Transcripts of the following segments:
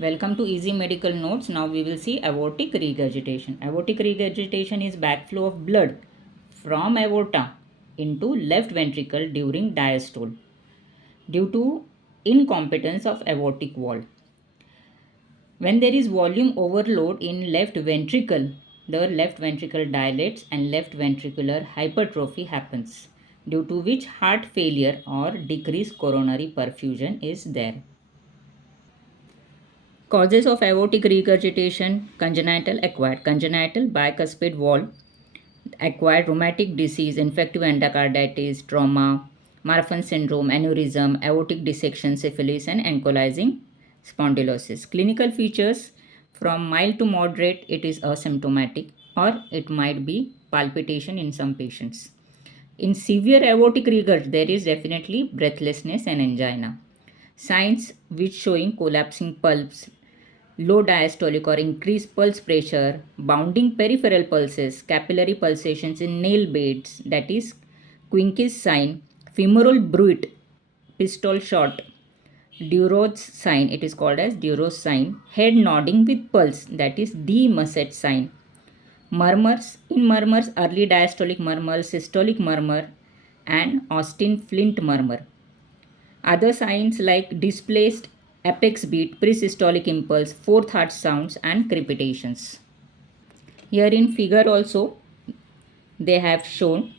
Welcome to Easy Medical Notes. Now we will see aortic regurgitation. Aortic regurgitation is backflow of blood from aorta into left ventricle during diastole due to incompetence of aortic wall. When there is volume overload in left ventricle, the left ventricle dilates and left ventricular hypertrophy happens, due to which heart failure or decreased coronary perfusion is there. Causes of aortic regurgitation: congenital, acquired. Congenital, bicuspid wall, acquired rheumatic disease, infective endocarditis, trauma, Marfan syndrome, aneurysm, aortic dissection, syphilis, and ankylosing spondylosis. Clinical features: from mild to moderate, it is asymptomatic, or it might be palpitation in some patients. In severe aortic regurg, there is definitely breathlessness and angina. Signs which showing collapsing pulse, low diastolic or increased pulse pressure, bounding peripheral pulses, capillary pulsations in nail beds, that is Quincke's sign, femoral bruit, pistol shot, Duro's sign, it is called as Duro's sign, head nodding with pulse, that is De Musset sign. Murmurs, in murmurs, early diastolic murmur, systolic murmur, and Austin Flint murmur. Other signs like displaced apex beat, presystolic impulse, fourth heart sounds, and crepitations. Here in figure also they have shown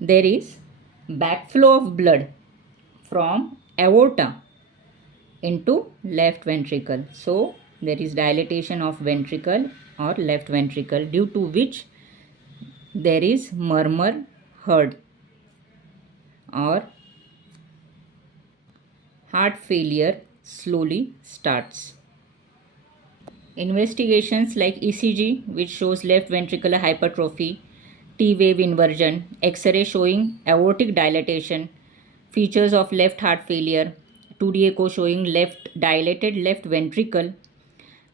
there is backflow of blood from aorta into left ventricle. So there is dilatation of ventricle or left ventricle, due to which there is murmur heard or heart failure slowly starts. Investigations like ECG, which shows left ventricular hypertrophy, T-wave inversion, X-ray showing aortic dilatation, features of left heart failure, 2D echo showing dilated left ventricle,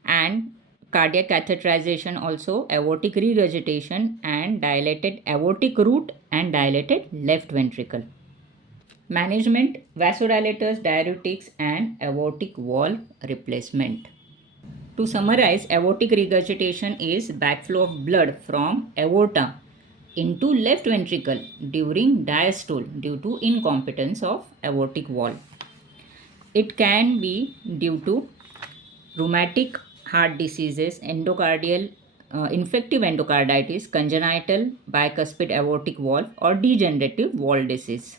and cardiac catheterization, also aortic regurgitation and dilated aortic root and dilated left ventricle. Management: vasodilators, diuretics, and aortic valve replacement. To summarize, aortic regurgitation is backflow of blood from aorta into left ventricle during diastole due to incompetence of aortic wall. It can be due to rheumatic heart diseases, infective endocarditis, congenital bicuspid aortic valve, or degenerative wall disease.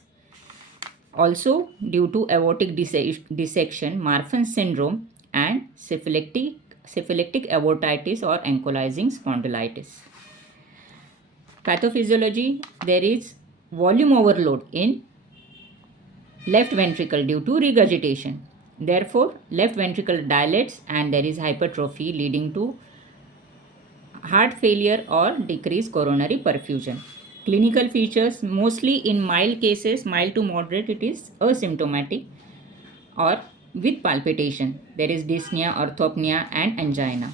Also due to aortic dissection, Marfan syndrome, and syphilitic aortitis or ankylosing spondylitis. Pathophysiology: there is volume overload in left ventricle due to regurgitation. Therefore, left ventricle dilates and there is hypertrophy, leading to heart failure or decreased coronary perfusion. Clinical features: mostly in mild cases, mild to moderate, it is asymptomatic or with palpitation. There is dyspnea, orthopnea, and angina.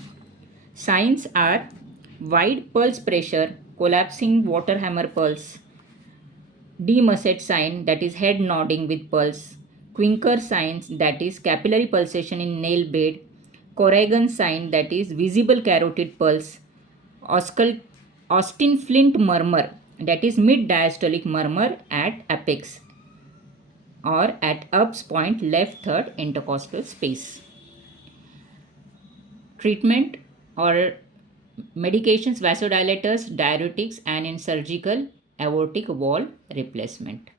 Signs are wide pulse pressure, collapsing water hammer pulse, De Musset sign, that is head nodding with pulse, Quinker signs, that is capillary pulsation in nail bed, Corrigan sign, that is visible carotid pulse, Austin Flint murmur, that is mid diastolic murmur at apex or at ups point left third intercostal space. Treatment or medications: vasodilators, diuretics, and in surgical, aortic wall replacement.